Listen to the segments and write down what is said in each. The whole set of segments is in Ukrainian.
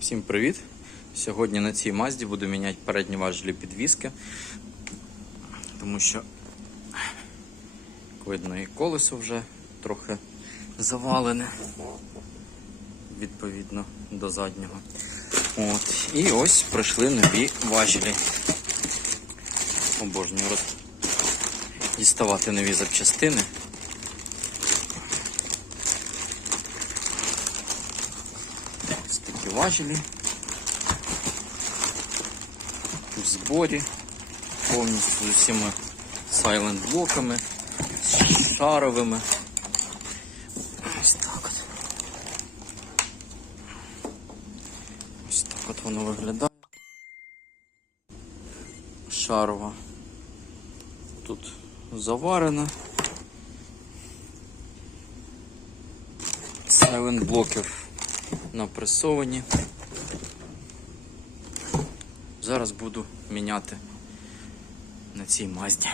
Всім привіт! Сьогодні на цій мазді буду міняти передні важелі підвіски, тому що, видно, і колесо вже трохи завалене відповідно до заднього. От. І ось прийшли нові важелі. Обожнюю роз... діставати нові запчастини. Ось. В зборі повністю з усіма сайлент блоками, з шаровими. Ось так от. Ось так от воно виглядає. Шарова. Тут заварена. Сайлент блоків напресовані. Зараз буду міняти на цій мазді.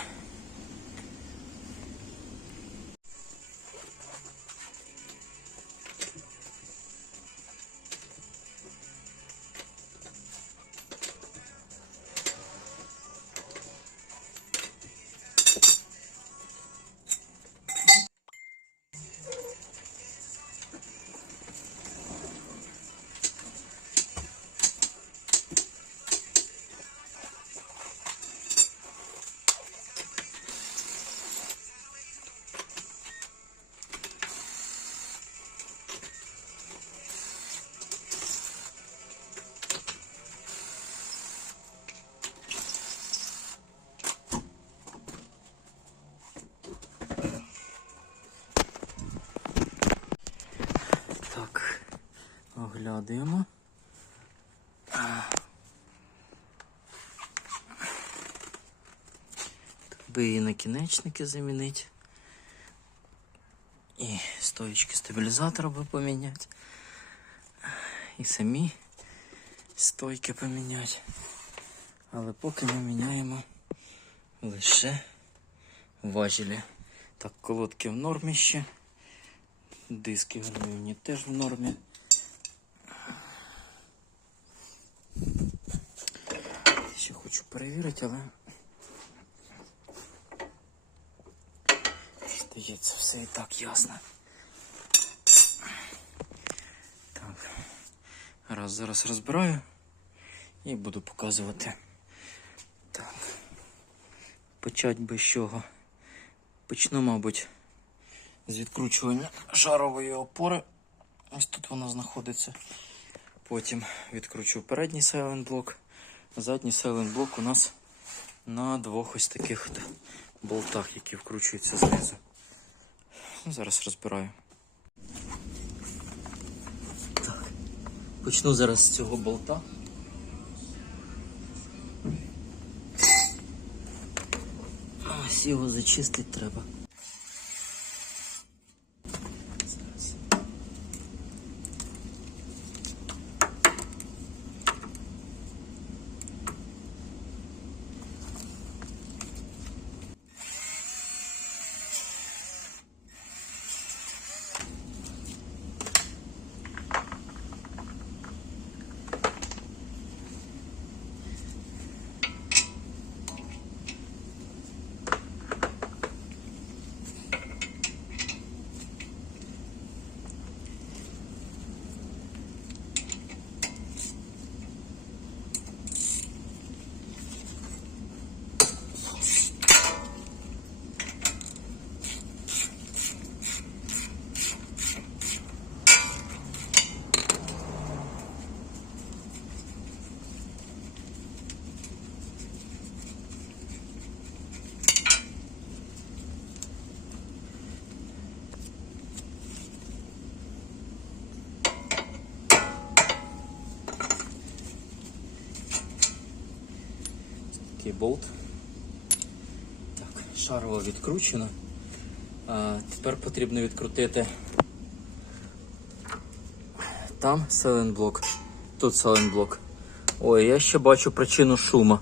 Оглядуємо. Так би і накінечники замінити. І стоїчки стабілізатора би поміняти. І самі стойки поміняти. Але поки ми міняємо лише важелі. Так, колодки в нормі ще. Диски гальмівні теж в нормі. Ще хочу перевірити, але здається, все і так ясно. Так. Раз зараз розбираю і буду показувати. Так. Почать би чого. Почну, мабуть з відкручування шарової опори. Ось тут вона знаходиться. Потім відкручу передній сайлент блок. Задній сайлент блок у нас на двох ось таких от болтах, які вкручуються знизу. Ну, Зараз розбираю. Так. Почну зараз з цього болта. Ось його зачистити треба. Такий болт. Так, шарово відкручено. А, тепер потрібно відкрутити там сайлент-блок, тут сайлент-блок. Ой, я ще бачу причину шуму.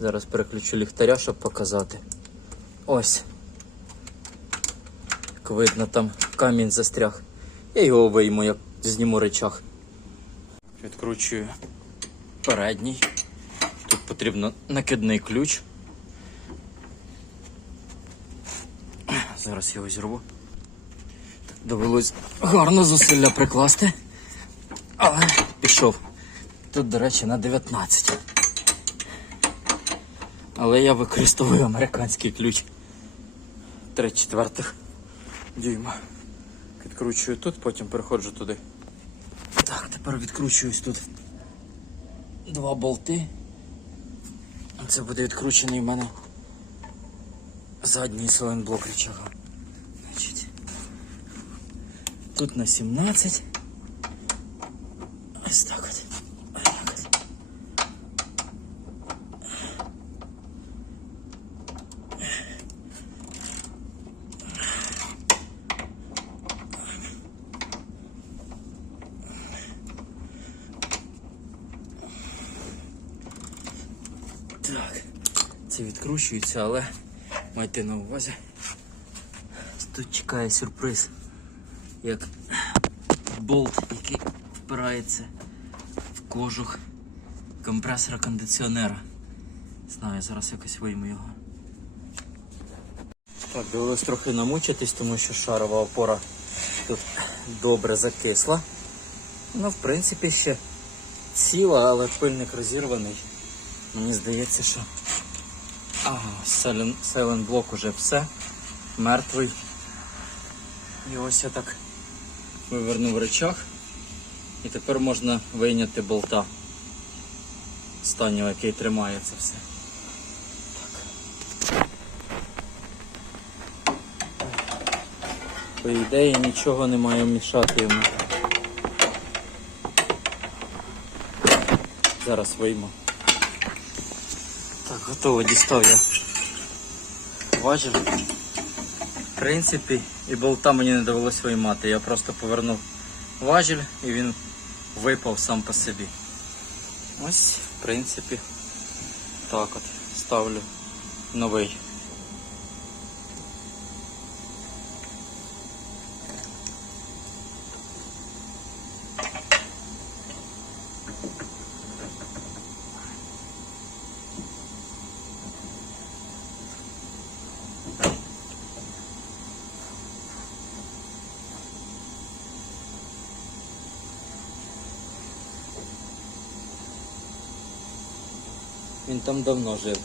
Зараз переключу ліхтаря, щоб показати. Ось. Як видно, там камінь застряг. Я його вийму, як зніму речах. Відкручую передній. Тут потрібно накидний ключ. Зараз його зірву. Довелось гарно зусилля прикласти. Але пішов. Тут, до речі, на 19. Але я використовую американський ключ. 3 четвертих дюйма. Відкручую тут, потім переходжу туди. Так, тепер відкручуюсь тут. Два болти. Це буде відкручений в мене задній силенблок рычага. Тут на 17. Ось так от. Ось так от. Так, це відкручується, але майте на увазі. Тут чекає сюрприз. Як болт, який впирається в кожух компресора кондиціонера. Знаю, зараз якось вийму його. Так, довелось трохи намучитись, тому що шарова опора тут добре закисла. Ну, в принципі, ще ціла, але пильник розірваний. Мені здається, що ага, селен, селен блок уже все. Мертвий. І ось я так вивернув речах. І тепер можна вийняти болта останнього, який тримає це все. Так. По ідеї нічого не має мішати йому. Зараз вийму. Так, готово, дістав я. Важив. В принципі, і болта мені не довелося виймати. Я просто повернув важіль і він випав сам по собі. Ось, в принципі, так от ставлю новий. Він там давно жив.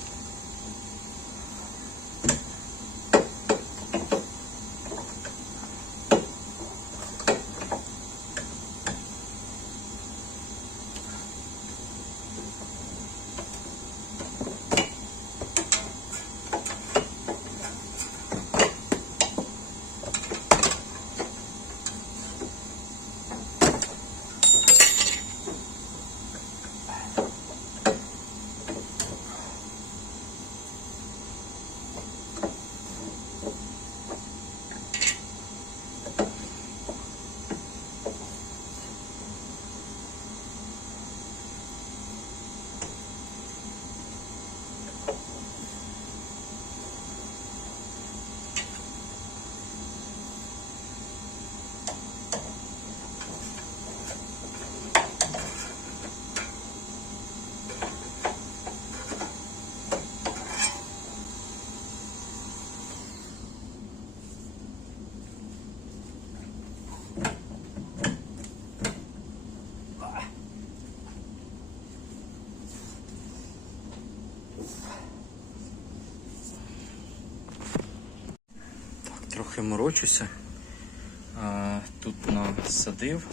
Так, трохи морочуся. Тут насадив,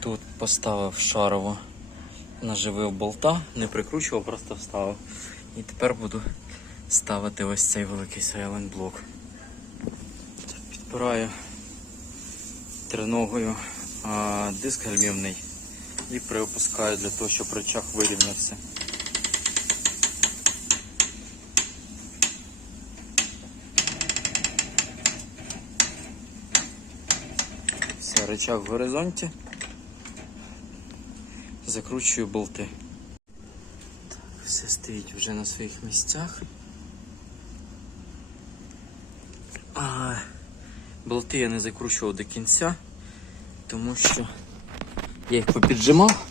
тут поставив шарово, наживив болта, не прикручував, просто вставив. І тепер буду ставити ось цей великий сайлент блок. Підпираю триногою диск гальмівний і приопускаю для того, щоб рычаг вирівнявся. Все, в горизонті. Закручую болти. Так, все стоїть вже на своїх місцях. А, болти я не закручував до кінця. Тому що я їх попіджимав.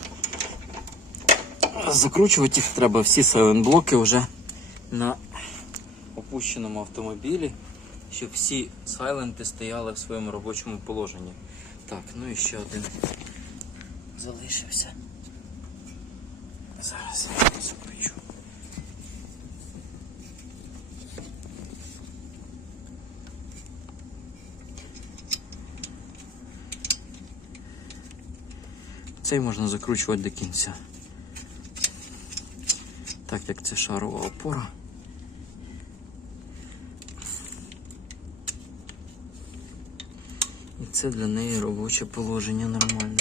Закручувати їх треба всі сайлент-блоки вже на опущеному автомобілі, щоб всі сайленти стояли в своєму робочому положенні. Так, ну і ще один залишився. Зараз я закручу. Цей можна закручувати до кінця. Так як це шарова опора. Це для неї робоче положення нормальне.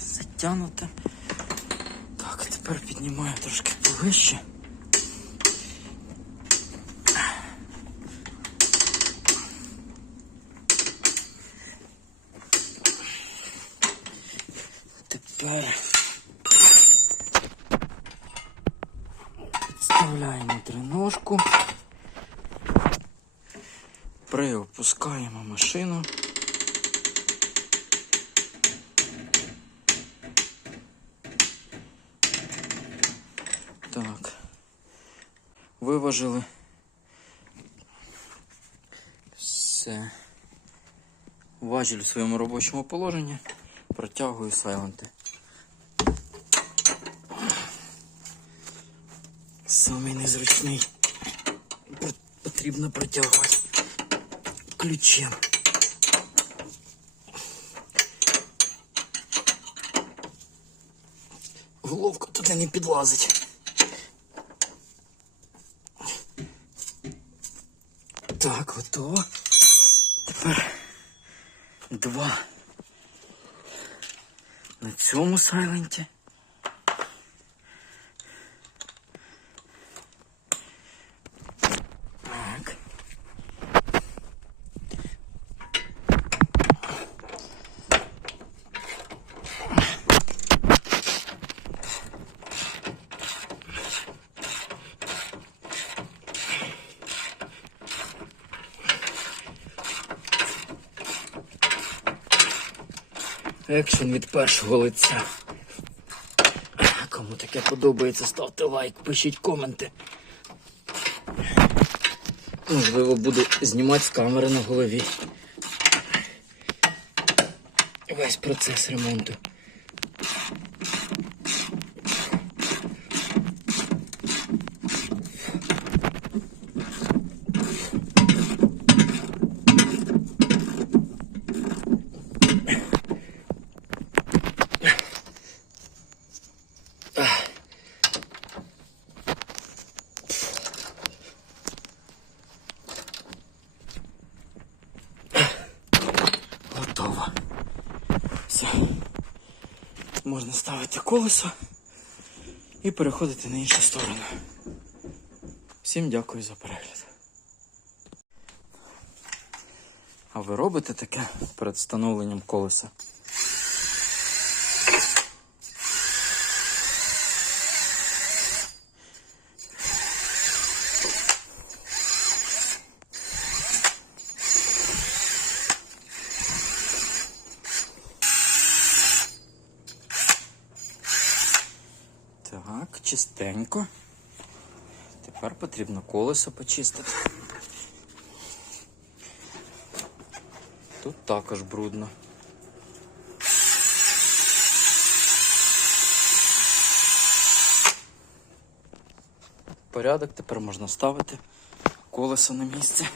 Затягнуто. Так, тепер піднімаю трошки повище. Тепер вставляємо триножку. Приопускаємо машину. Так. Виважили. Все. Важіль в своєму робочому положенні. Протягую сайленти. Самий незручний. Потрібно протягувати ключем. Головка туди не підлазить. Так, готово. Тепер два на цьому сайленті. Екшен від першого лиця. Кому таке подобається, ставте лайк, пишіть коменти. Можливо, буду знімати з камери на голові. Весь процес ремонту. Готово. Все. Можна ставити колесо і переходити на іншу сторону. Всім дякую за перегляд. А ви робите таке перед встановленням колеса? Так, чистенько. Тепер потрібно колесо почистити. Тут також брудно. Порядок тепер можна ставити колесо на місце.